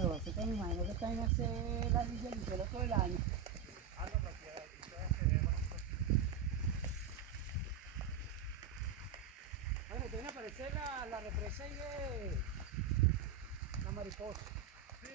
No, sé que me imagino que están en hacer la Villa Ligera todo el año. Ah, no, pero aquí todavía se ve bonito. Bueno, tiene que aparecer la represa ahí de la mariposa. Sí.